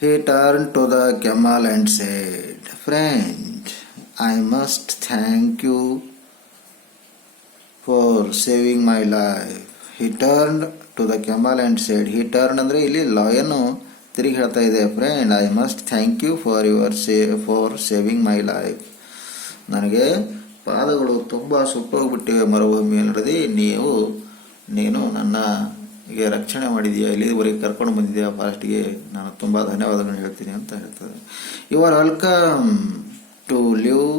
He turned to the camel and said, "Friend, I must thank you for saving my life." He turned to the camel and said, he turned ಅಂದರೆ ಇಲ್ಲಿ ಲಾಯನು ತಿರುಗಿ ಹೇಳ್ತಾ ಇದೆ, friend I must thank you for saving my life. ನನಗೆ ಪಾದಗಳು ತುಂಬ ಸುಟ್ಟೋಗ್ಬಿಟ್ಟಿವೆ ಮರುಭೂಮಿಯಲ್ಲಿ ನಡೆದು ನೀನು ನನ್ನ ರಕ್ಷಣೆ ಮಾಡಿದೀಯಾ, ಇಲ್ಲಿವರೆಗೆ ಕರ್ಕೊಂಡು ಬಂದಿದೆಯಾ ಫಾರೆಸ್ಟ್ಗೆ, ನಾನು ತುಂಬ ಧನ್ಯವಾದಗಳನ್ನು ಹೇಳ್ತೀನಿ ಅಂತ ಹೇಳ್ತದೆ. You are welcome to live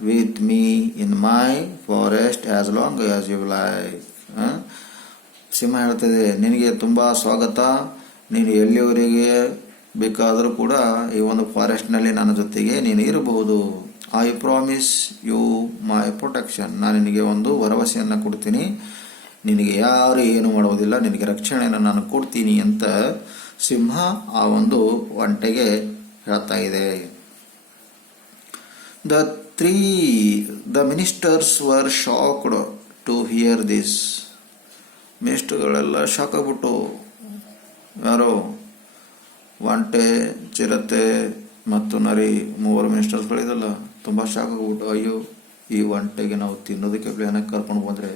with me in my forest as long as you like. ಸಿಂಹ ಹೇಳ್ತದೆ, ನಿನಗೆ ತುಂಬ ಸ್ವಾಗತ, ನೀನು ಎಲ್ಲಿವರೆಗೆ ಬೇಕಾದರೂ ಕೂಡ ಈ ಒಂದು ಫಾರೆಸ್ಟ್ನಲ್ಲಿ ನನ್ನ ಜೊತೆಗೆ ನೀನು ಇರಬಹುದು. I promise you my protection, ನಾನು ನಿನಗೆ ಒಂದು ಭರವಸೆಯನ್ನು ಕೊಡ್ತೀನಿ, ನಿನಗೆ ಯಾರು ಏನು ಮಾಡುವುದಿಲ್ಲ, ನಿನಗೆ ರಕ್ಷಣೆಯನ್ನು ನಾನು ಕೊಡ್ತೀನಿ ಅಂತ ಸಿಂಹ ಆ ಒಂದು ಒಂಟೆಗೆ ಹೇಳ್ತಾ ಇದೆ. The ministers were shocked to hear this. ಮಿನಿಸ್ಟರ್ಗಳೆಲ್ಲ ಶಾಕ್ ಆಗ್ಬಿಟ್ಟು, ಯಾರೋ ಒಂಟೆ, ಚಿರತೆ ಮತ್ತು ನರಿ, ಮೂವರು ಮಿನಿಸ್ಟರ್ಸ್ಗಳಿದಲ್ಲ, ತುಂಬ ಶಾಕ್ ಆಗ್ಬಿಟ್ಟು, ಅಯ್ಯೋ ಈ ಒಂಟೆಗೆ ನಾವು ತಿನ್ನೋದಕ್ಕೆ ಪ್ಲೇನಾಗಿ ಕರ್ಕೊಂಡು ಬಂದರೆ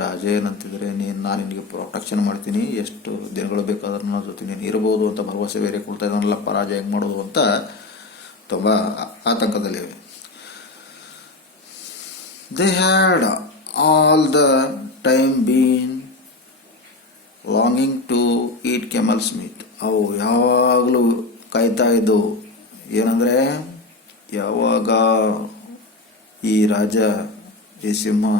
ರಾಜ ಏನಂತಿದ್ರೆ, ನಾನು ನಿನಗೆ ಪ್ರೊಟೆಕ್ಷನ್ ಮಾಡ್ತೀನಿ, ಎಷ್ಟು ದಿನಗಳು ಬೇಕಾದ್ರೂ ನನ್ನ ಜೊತೆ ನೀನು ಇರಬಹುದು ಅಂತ ಭರವಸೆ ಬೇರೆ ಕೊಡ್ತಾ ಇದ್ದಾನಲ್ಲಪ್ಪ, ರಾಜ ಹೆಂಗೆ ಮಾಡೋದು ಅಂತ ತುಂಬ ಆತಂಕದಲ್ಲಿವೆ. They had all the time been longing to eat camels meat. ಅವು ಯಾವಾಗಲೂ ಕಾಯ್ತಾ ಇದ್ದವು, ಏನಂದರೆ ಯಾವಾಗ ಈ ರಾಜ, ಈ ಸಿಂಹ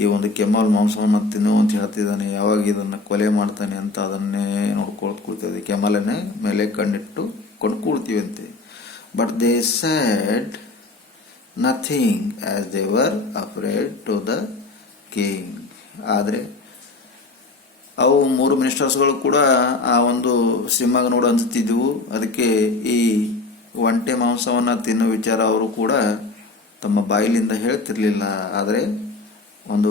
ಈ ಒಂದು ಕೆಮಲ್ ಮಾಂಸವನ್ನು ತಿನ್ನು ಅಂತ ಹೇಳ್ತಿದ್ದಾನೆ, ಯಾವಾಗ ಇದನ್ನು ಕೊಲೆ ಮಾಡ್ತಾನೆ ಅಂತ ಅದನ್ನೇ ನೋಡ್ಕೊಳ್ತಾ ಕೂಳ್ತದೆ. ಕೆಮಲನ್ನೇ ಮೇಲೆ ಕಣ್ಣಿಟ್ಟು ಕೊಂಡು ಕೂಳ್ತೀವಿ ಅಂತೆ. But they said nothing as they were afraid to the king. ಆದರೆ ಅವು ಮೂರು ಮಿನಿಸ್ಟರ್ಸ್ಗಳು ಕೂಡ ಆ ಒಂದು ಸಿಂಹಗ ನೋಡು ಅನ್ಸುತ್ತಿದ್ದವು. ಅದಕ್ಕೆ ಈ ಒಂಟೆ ಮಾಂಸವನ್ನು ತಿನ್ನೋ ವಿಚಾರ ಅವರು ಕೂಡ ತಮ್ಮ ಬಾಯಿಲಿಂದ ಹೇಳ್ತಿರ್ಲಿಲ್ಲ. ಆದರೆ ಒಂದು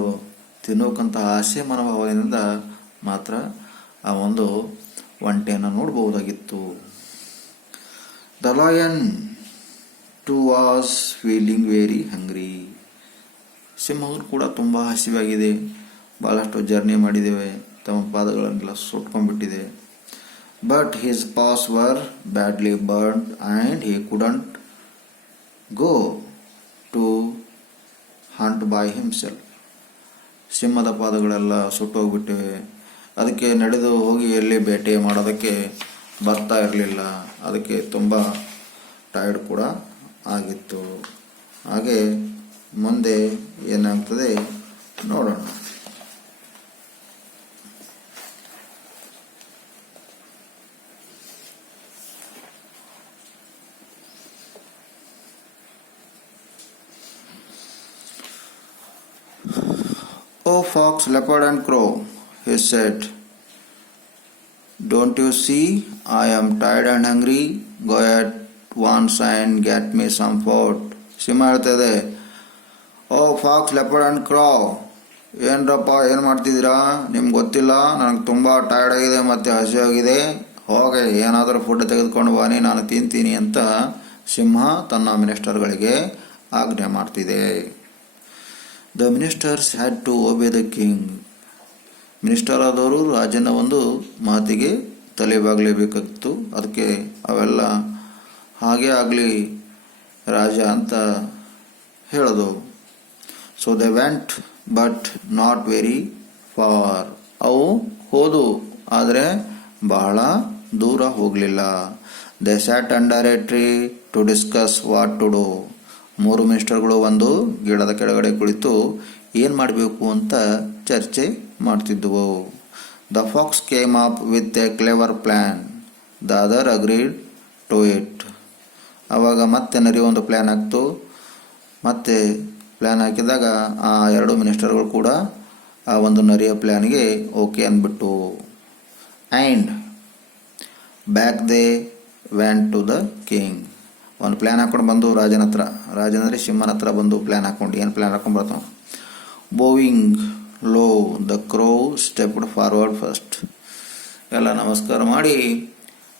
ತಿನ್ನೋಕ್ಕಂಥ ಆಸೆ ಮನೋಭಾವದಿಂದ ಮಾತ್ರ ಆ ಒಂದು ಒಂಟೆಯನ್ನು ನೋಡಬಹುದಾಗಿತ್ತು. The lion too was feeling very hungry. ಸಿಂಹಗಳು ಕೂಡ ತುಂಬ ಹಸಿವಾಗಿದೆ, ಭಾಳಷ್ಟು ಜರ್ನಿ ಮಾಡಿದ್ದೇವೆ, ತಮ್ಮ ಪಾದಗಳನ್ನೆಲ್ಲ ಸುಟ್ಕೊಂಡ್ಬಿಟ್ಟಿದೆ. But his paws were badly burned and he couldn't go to hunt by himself. ಸಿಂಹದ ಪಾದಗಳೆಲ್ಲ ಸುಟ್ಟೋಗ್ಬಿಟ್ಟಿವೆ, ಅದಕ್ಕೆ ನಡೆದು ಹೋಗಿ ಎಲ್ಲಿ ಬೇಟೆ ಮಾಡೋದಕ್ಕೆ ಬರ್ತಾ ಇರಲಿಲ್ಲ, ಅದಕ್ಕೆ ತುಂಬ ಟೈರ್ಡ್ ಕೂಡ ಆಗಿತ್ತು. ಹಾಗೆ ಮುಂದೆ ಏನಾಗ್ತದೆ ನೋಡೋಣ. "Oh fox, leopard and crow," he said, "don't you see I am tired and hungry? Go at once and get me some food." ಸಿಂಹ ಹೇಳ್ತದೆ, ಓ ಫಾಕ್ಸ್, ಲೆಪರ್ಡ್ ಆ್ಯಂಡ್ ಕ್ರಾ, ಏನರಪ್ಪ ಏನು ಮಾಡ್ತಿದ್ದೀರಾ, ನಿಮ್ಗೆ ಗೊತ್ತಿಲ್ಲ, ನನಗೆ ತುಂಬ ಟಯರ್ಡ್ ಆಗಿದೆ ಮತ್ತು ಹಸಿವಾಗಿದೆ, ಹೋಗಿ ಏನಾದರೂ ಫುಡ್ ತೆಗೆದುಕೊಂಡು ಬನ್ನಿ, ನಾನು ತಿಂತೀನಿ ಅಂತ ಸಿಂಹ ತನ್ನ ಮಿನಿಸ್ಟರ್ಗಳಿಗೆ ಆಜ್ಞೆ ಮಾಡ್ತಿದೆ. The ministers had to obey the king. Minister ಆದವರು ರಾಜನ ಒಂದು ಮಾತಿಗೆ ತಲೆಬಾಗಲೇಬೇಕಾಗಿತ್ತು. ಅದಕ್ಕೆ ಅವೆಲ್ಲ ಹಾಗೆ ಆಗಲಿ ರಾಜ ಅಂತ ಹೇಳೋದು. So they went but not very far. ಅವು ಹೋದು, ಆದರೆ ಬಹಳ ದೂರ ಹೋಗಲಿಲ್ಲ. They sat under a tree to discuss what to do. ಮೂರು ಮಿನಿಸ್ಟರ್ಗಳು ಒಂದು ಗಿಡದ ಕೆಳಗಡೆ ಕುಳಿತು ಏನು ಮಾಡಬೇಕು ಅಂತ ಚರ್ಚೆ ಮಾಡ್ತಿದ್ದವು. The fox came up with a clever plan. The other agreed to it. ಆವಾಗ ಮತ್ತೆ ನರಿ ಒಂದು ಪ್ಲ್ಯಾನ್ ಹಾಕ್ತು. ಮತ್ತೆ ಪ್ಲ್ಯಾನ್ ಹಾಕಿದಾಗ ಆ ಎರಡು ಮಿನಿಸ್ಟರ್ಗಳು ಕೂಡ ಆ ಒಂದು ನರಿಯ ಪ್ಲ್ಯಾನ್ಗೆ ಓಕೆ ಅಂದ್ಬಿಟ್ಟು. And back they went to the king. ಒಂದು ಪ್ಲ್ಯಾನ್ ಹಾಕ್ಕೊಂಡು ಬಂದು ರಾಜನ ಅಂದರೆ ಸಿಂಹನ ಹತ್ರ ಬಂದು ಪ್ಲ್ಯಾನ್ ಹಾಕ್ಕೊಂಡು ಏನು ಪ್ಲ್ಯಾನ್ ಹಾಕ್ಕೊಂಡು ಬರ್ತಾವ. Bowing low the crow stepped forward first. ಎಲ್ಲ ನಮಸ್ಕಾರ ಮಾಡಿ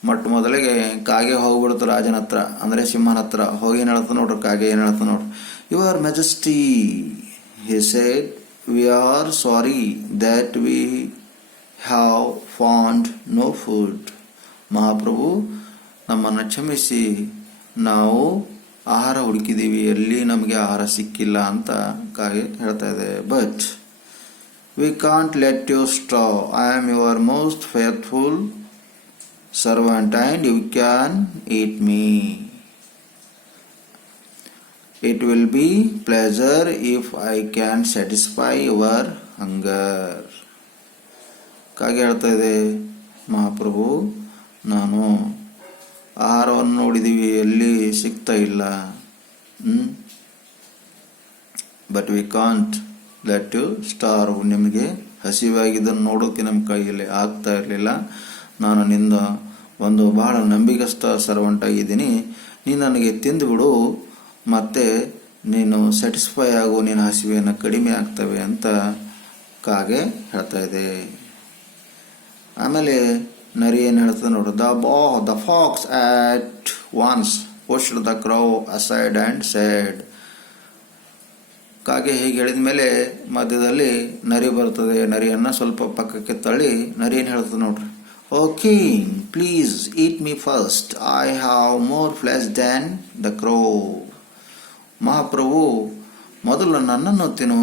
ಮೊಟ್ಟ ಮೊದಲಿಗೆ ಕಾಗೆ ಹೋಗ್ಬಿಡ್ತು ರಾಜನ ಹತ್ರ, ಅಂದರೆ ಸಿಂಹನ ಹತ್ರ ಹೋಗಿ ಏನು ಹೇಳ್ತ ನೋಡ್ರಿ, ಕಾಗೆ ಏನು ಹೇಳ್ತ ನೋಡ್ರಿ, your majesty he said, we are sorry that we have found no food. ಮಹಾಪ್ರಭು ನಮ್ಮನ್ನು ಕ್ಷಮಿಸಿ, ನಾವು ಆಹಾರ ಹುಡುಕಿದ್ದೀವಿ, ಎಲ್ಲಿ ನಮಗೆ ಆಹಾರ ಸಿಕ್ಕಿಲ್ಲ ಅಂತ ಕಾಗೆ ಹೇಳ್ತಾ ಇದೆ. But we can't let you starve, I am your most faithful servant and you can eat me. It will be pleasure if I can satisfy your hunger. ಕಾಗೆ ಹೇಳ್ತಾ ಇದೆ, ಮಹಾಪ್ರಭು ನಾನು ಆಹಾರವನ್ನು ನೋಡಿದ್ದೀವಿ, ಎಲ್ಲಿ ಸಿಗ್ತಾ ಇಲ್ಲ, but we can't let you starve, ನಿಮಗೆ ಹಸಿವಾಗಿದ್ದನ್ನು ನೋಡೋಕೆ ನಮ್ಮ ಕೈಯಲ್ಲಿ ಆಗ್ತಾ ಇರಲಿಲ್ಲ, ನಾನು ನಿಂದ ಒಂದು ಬಹಳ ನಂಬಿಕಸ್ಥ ಸರ್ವಂಟ್ ಆಗಿದ್ದೀನಿ, ನೀನು ನನಗೆ ತಿಂದುಬಿಡು, ಮತ್ತೆ ನೀನು ಸ್ಯಾಟಿಸ್ಫೈ ಆಗು, ನಿನ್ನ ಹಸಿವೆಯನ್ನು ಕಡಿಮೆ ಆಗ್ತವೆ ಅಂತ ಕಾಗೆ ಹೇಳ್ತಾ ಇದೆ. ಆಮೇಲೆ ನರಿ ಏನು ಹೇಳ್ತದೆ ನೋಡು, the fox at once pushed the crow aside and said. ಕಾಗೆ ಹೀಗೆ ಹೇಳಿದ ಮೇಲೆ ಮಧ್ಯದಲ್ಲಿ ನರಿ ಬರ್ತದೆ, ನರಿಯನ್ನು ಸ್ವಲ್ಪ ಪಕ್ಕಕ್ಕೆ ತಳ್ಳಿ ನರಿ ಏನು ಹೇಳ್ತದೆ ನೋಡ್ರಿ, O king please eat me first, I have more flesh than the crow. ಮಹಾಪ್ರಭು ಮೊದಲು ನನ್ನನ್ನು ತಿನ್ನು,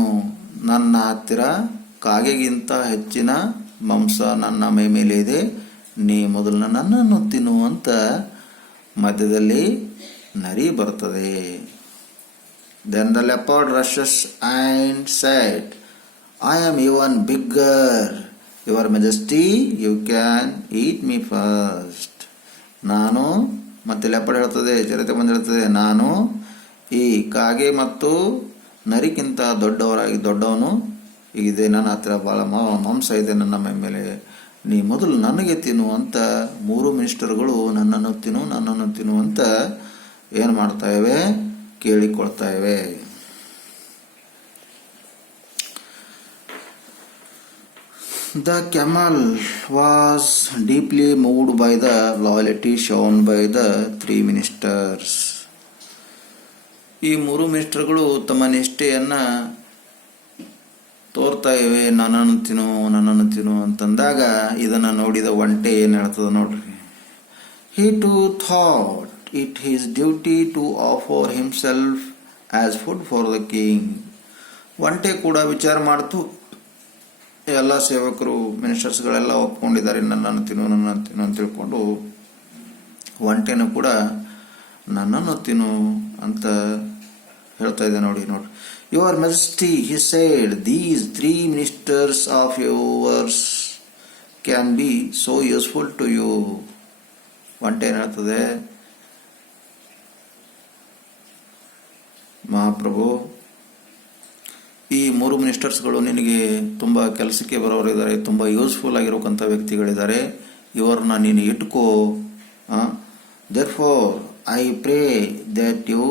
ನನ್ನ ಹತ್ತಿರ ಕಾಗೆಗಿಂತ ಹೆಚ್ಚಿನ ಮಾಂಸ ನನ್ನ ಮೈ ಮೇಲೆ ಇದೆ, ನೀ ಮೊದಲು ನನ್ನನ್ನು ತಿನ್ನು ಅಂತ ಮಧ್ಯದಲ್ಲಿ ನರಿ ಬರ್ತದೆ. Then the leopard rushes and said, I am even bigger, your majesty, you can eat me first. ನಾನು, ಮತ್ತೆ ಲೆಪರ್ಡ್ ಹೇಳ್ತದೆ, ಚರಿತೆ ಬಂದು ಹೇಳ್ತದೆ, ನಾನು ಈ ಕಾಗೆ ಮತ್ತು ನರಿಗಿಂತ ದೊಡ್ಡವನು ಇದೆ, ನನ್ನ ಹತ್ರ ಭಾಳ ಮಾಂಸ ಇದೆ ನನ್ನ ಮೈ ಮೇಲೆ, ನೀ ಮೊದಲು ನನಗೆ ತಿನ್ನು ಅಂತ ಮೂರು ಮಿನಿಸ್ಟರ್ಗಳು ನನ್ನನ್ನು ತಿನ್ನು ಅಂತ ಏನು ಮಾಡ್ತಾ ಇವೆ, ಕೇಳಿಕೊಳ್ತಾ ಇವೆ. The camel was deeply moved by the loyalty shown by the three ministers. ಈ ಮೂರು ಮಿನಿಸ್ಟರ್ಗಳು ತಮ್ಮ ನಿಷ್ಠೆಯನ್ನು ತೋರ್ತಾ ಇವೆ, ನನ್ನನ್ನು ತಿನ್ನು ಅಂತಂದಾಗ ಇದನ್ನು ನೋಡಿದ ಒಂಟೆ ಏನು ಹೇಳ್ತದೆ ನೋಡ್ರಿ, he too thought it his duty to offer himself as food for the king. ಒಂಟೆ ಕೂಡ ವಿಚಾರ ಮಾಡ್ತು, ಎಲ್ಲ ಸೇವಕರು ಮಿನಿಸ್ಟರ್ಸ್ಗಳೆಲ್ಲ ಒಪ್ಕೊಂಡಿದ್ದಾರೆ ನನ್ನನ್ನು ತಿನ್ನು ಅಂತ ತಿಳ್ಕೊಂಡು ಒಂಟೆನೂ ಕೂಡ ನನ್ನನ್ನು ತಿನ್ನು ಅಂತ ಹೇಳ್ತಾ ಇದೆ. ನೋಡಿ your majesty, he said, these three ministers of yours can be so useful to you. ಒಂಟೆ ಏನು ಹೇಳ್ತದೆ, ಮಹಾಪ್ರಭು ಈ ಮೂರು ಮಿನಿಸ್ಟರ್ಸ್ಗಳು ನಿನಗೆ ತುಂಬ ಕೆಲಸಕ್ಕೆ ಬರೋರಿದ್ದಾರೆ, ತುಂಬ ಯೂಸ್ಫುಲ್ ಆಗಿರೋಕ್ಕಂಥ ವ್ಯಕ್ತಿಗಳಿದ್ದಾರೆ, ಇವರನ್ನ ನೀನು ಇಟ್ಕೋ. therefore I pray that you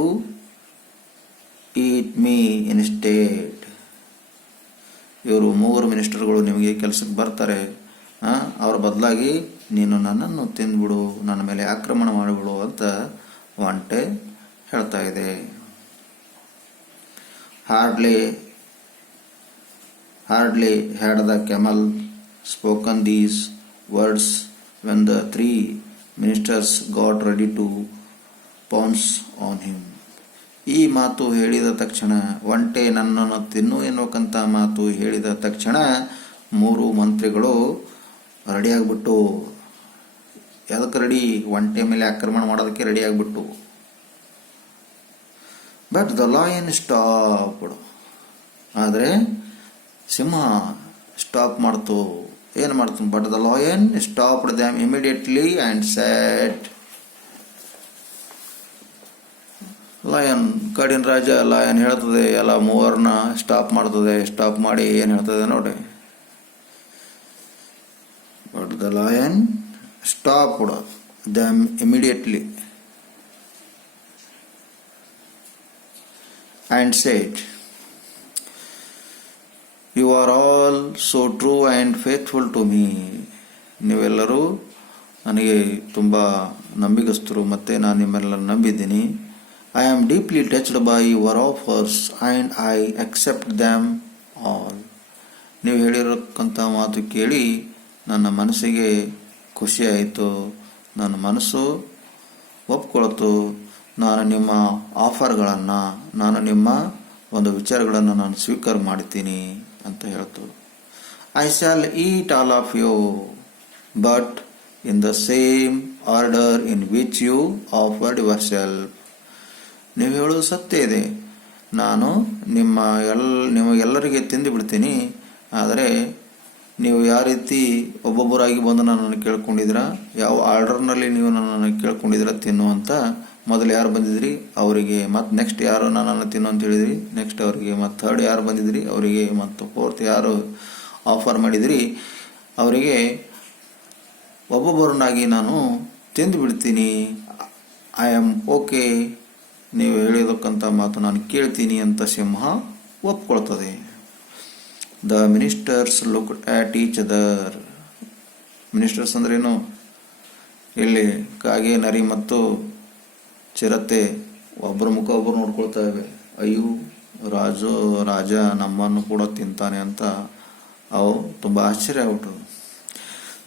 eat me instead. ಇವರು ಮೂವರು ಮಿನಿಸ್ಟರ್ಗಳು ನಿಮಗೆ ಕೆಲಸಕ್ಕೆ ಬರ್ತಾರೆ, ಅವ್ರ ಬದಲಾಗಿ ನೀನು ನನ್ನನ್ನು ತಿಂದ್ಬಿಡು, ನನ್ನ ಮೇಲೆ ಆಕ್ರಮಣ ಮಾಡಿಬಿಡು ಅಂತ ಒಂಟೆ ಹೇಳ್ತಾ ಇದೆ. Hardly had the camel spoken these words when the three ministers got ready to pounce on him. ಈ ಮಾತು ಹೇಳಿದ ತಕ್ಷಣ, ಒಂಟೆ ನನ್ನನ್ನು ತಿನ್ನು ಎನ್ನುವಂಥ ಮಾತು ಹೇಳಿದ ತಕ್ಷಣ ಮೂರು ಮಂತ್ರಿಗಳು ರೆಡಿಯಾಗ್ಬಿಟ್ಟು, ಅದಕ್ಕೆ ರೆಡಿ, ಒಂಟೆ ಮೇಲೆ ಆಕ್ರಮಣ ಮಾಡೋದಕ್ಕೆ ರೆಡಿ ಆಗಿಬಿಟ್ಟು. ಬಟ್ ದ ಲಯನ್ ಸ್ಟಾಪ್ಡ್, ಆದರೆ ಸಿಂಹ ಸ್ಟಾಪ್ ಮಾಡ್ತು, ಏನು ಮಾಡ್ತು, but the lion stopped damn immediately and said. Lion, ಕಾಡಿನ ರಾಜ ಲಯನ್ ಹೇಳ್ತದೆ, ಎಲ್ಲ ಮೂವರನ್ನ ಸ್ಟಾಪ್ ಮಾಡ್ತದೆ, ಸ್ಟಾಪ್ ಮಾಡಿ ಏನು ಹೇಳ್ತದೆ ನೋಡಿ, but the lion stopped damn immediately and said, You are all so true and faithful to me. ನೀವೆಲ್ಲರೂ ನನಗೆ ತುಂಬ ನಂಬಿಗಸ್ತರು ಮತ್ತು ನಾನು ನಿಮ್ಮೆಲ್ಲ ನಂಬಿದ್ದೀನಿ. I am deeply touched by your offers and I accept them all. ನೀವು ಹೇಳಿರಕ್ಕಂಥ ಮಾತು ಕೇಳಿ ನನ್ನ ಮನಸ್ಸಿಗೆ ಖುಷಿಯಾಯಿತು, ನನ್ನ ಮನಸ್ಸು ಒಪ್ಕೊಳ್ತು. ನಾನು ನಿಮ್ಮ ಆಫರ್ಗಳನ್ನು, ನಾನು ನಿಮ್ಮ ಒಂದು ವಿಚಾರಗಳನ್ನು ನಾನು ಸ್ವೀಕಾರ ಮಾಡ್ತೀನಿ ಅಂತ ಹೇಳ್ತು. I shall eat all of you but in the same order in which you offered yourself. ನೀವು ಹೇಳೋದು ಸತ್ಯ ಇದೆ, ನಾನು ನಿಮಗೆಲ್ಲರಿಗೆ ತಿಂದು ಬಿಡ್ತೀನಿ. ಆದರೆ ನೀವು ಯಾವ ರೀತಿ ಒಬ್ಬೊಬ್ಬರಾಗಿ ಬಂದು ನನ್ನನ್ನು ಕೇಳ್ಕೊಂಡಿದ್ದೀರ, ಯಾವ ಆರ್ಡರ್ನಲ್ಲಿ ನೀವು ನನ್ನನ್ನು ಕೇಳ್ಕೊಂಡಿದ್ದೀರ ತಿನ್ನುವಂತ, ಮೊದಲು ಯಾರು ಬಂದಿದ್ರಿ ಅವರಿಗೆ, ಮತ್ತು ನೆಕ್ಸ್ಟ್ ಯಾರು ನನ್ನನ್ನು ತಿನ್ನು ಅಂತ ಹೇಳಿದ್ರಿ, ನೆಕ್ಸ್ಟ್ ಅವರಿಗೆ, ಮತ್ತು ಥರ್ಡ್ ಯಾರು ಬಂದಿದ್ರಿ ಅವರಿಗೆ, ಮತ್ತು ಫೋರ್ತ್ ಯಾರು ಆಫರ್ ಮಾಡಿದ್ರಿ ಅವರಿಗೆ ಒಬ್ಬೊಬ್ಬರನ್ನಾಗಿ ನಾನು ತಿಂದು ಬಿಡ್ತೀನಿ. ಐ ಆಮ್ ಓಕೆ, ನೀವು ಹೇಳಿದಕ್ಕಂಥ ಮಾತು ನಾನು ಕೇಳ್ತೀನಿ ಅಂತ ಸಿಂಹ ಒಪ್ಕೊಳ್ತದೆ. The ministers look at each other. Ministers ಅಂದ್ರೇನು? ಇಲ್ಲಿ ಕಾಗೆ, ನರಿ ಮತ್ತು ಚಿರತೆ ಒಬ್ಬರ ಮುಖ ಒಬ್ಬರು ನೋಡ್ಕೊಳ್ತವೆ. ಅಯ್ಯೋ ರಾಜ ನಮ್ಮನ್ನು ಕೂಡ ತಿಂತಾನೆ ಅಂತ ಅವು ತುಂಬ ಆಶ್ಚರ್ಯ ಆಗ್ಬಿಟ್ಟು.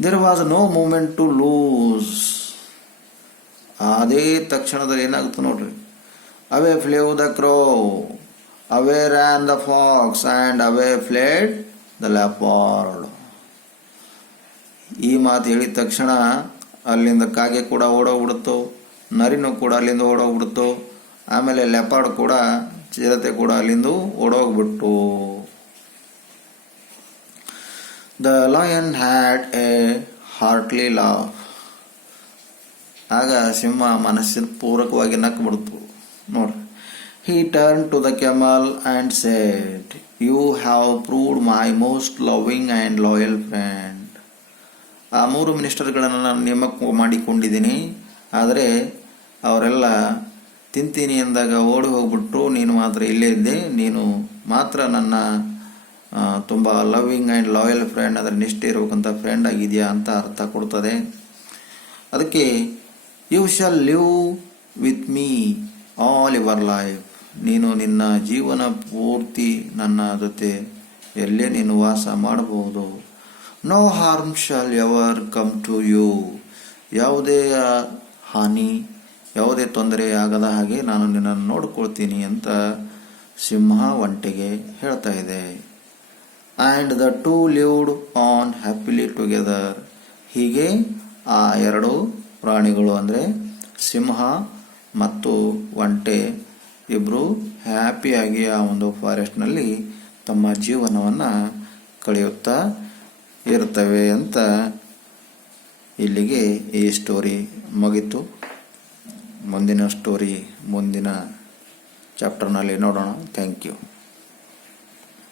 There was no moment to lose. ಅದೇ ತಕ್ಷಣದಲ್ಲಿ ಏನಾಗುತ್ತೆ ನೋಡ್ರಿ. Away flew the crow, away ran the fox and away fled the leopard. ಈ ಮಾತು ಹೇಳಿದ ತಕ್ಷಣ ಅಲ್ಲಿಂದ ಕಾಗೆ ಕೂಡ ಓಡೋಗ್ಬಿಡುತ್ತೋ, ನರಿನೂ ಕೂಡ ಅಲ್ಲಿಂದ ಓಡೋಗ್ಬಿಡ್ತು, ಆಮೇಲೆ ಲೆಪಾರ್ಡ್ ಕೂಡ, ಚಿರತೆ ಕೂಡ ಅಲ್ಲಿಂದ ಓಡೋಗ್ಬಿಟ್ಟು. The lion had a hearty laugh. ಆಗ ಸಿಂಹ ಮನಸ್ಸಿನ ಪೂರಕವಾಗಿ ನಕ್ಬಿಡ್ತು ನೋಡ್ರಿ. He turn to the camel and said, you have proved my most loving and loyal friend. ಆ 3 ಮಿನಿಸ್ಟರ್ಗಳನ್ನು ನಾನು ನೇಮಕ ಮಾಡಿಕೊಂಡಿದ್ದೀನಿ, ಆದರೆ ಅವರೆಲ್ಲ ತಿಂತೀನಿ ಎಂದಾಗ ಓಡಿ ಹೋಗ್ಬಿಟ್ರು, ನೀನು ಮಾತ್ರ ಇಲ್ಲೇ ಇದ್ದೆ, ನೀನು ಮಾತ್ರ ನನ್ನ ತುಂಬ ಲವ್ವಿಂಗ್ ಆ್ಯಂಡ್ ಲಾಯಲ್ ಫ್ರೆಂಡ್, ಅಂದರೆ ನಿಷ್ಠೆ ಇರಬೇಕಂತ ಫ್ರೆಂಡ್ ಆಗಿದೆಯಾ ಅಂತ ಅರ್ಥ ಕೊಡ್ತದೆ. ಅದಕ್ಕೆ you shall live with me all your life. ನೀನು ನಿನ್ನ ಜೀವನ ಪೂರ್ತಿ ನನ್ನ ಜೊತೆ ಎಲ್ಲೇ ನೀನು ವಾಸ ಮಾಡಬಹುದು. No harm shall ever come to you. ಯಾವುದೇ ಹಾನಿ, ಯಾವುದೇ ತೊಂದರೆ ಆಗದ ಹಾಗೆ ನಾನು ನಿನ್ನನ್ನು ನೋಡ್ಕೊಳ್ತೀನಿ ಅಂತ ಸಿಂಹ ಒಂಟೆಗೆ ಹೇಳ್ತಾ ಇದೆ. And the two lived on happily together. ಹೀಗೆ ಆ 2 ಪ್ರಾಣಿಗಳು ಅಂದರೆ ಸಿಂಹ ಮತ್ತು ಒಂಟೆ ಇಬ್ಬರು ಹ್ಯಾಪಿಯಾಗಿ ಆ ಒಂದು ಫಾರೆಸ್ಟ್ನಲ್ಲಿ ತಮ್ಮ ಜೀವನವನ್ನು ಕಳೆಯುತ್ತಾ ಇರ್ತವೆ ಅಂತ ಇಲ್ಲಿಗೆ ಈ ಸ್ಟೋರಿ ಮುಗಿತು. ಮುಂದಿನ ಸ್ಟೋರಿ ಮುಂದಿನ ಚಾಪ್ಟರ್ನಲ್ಲಿ ನೋಡೋಣ. Thank you.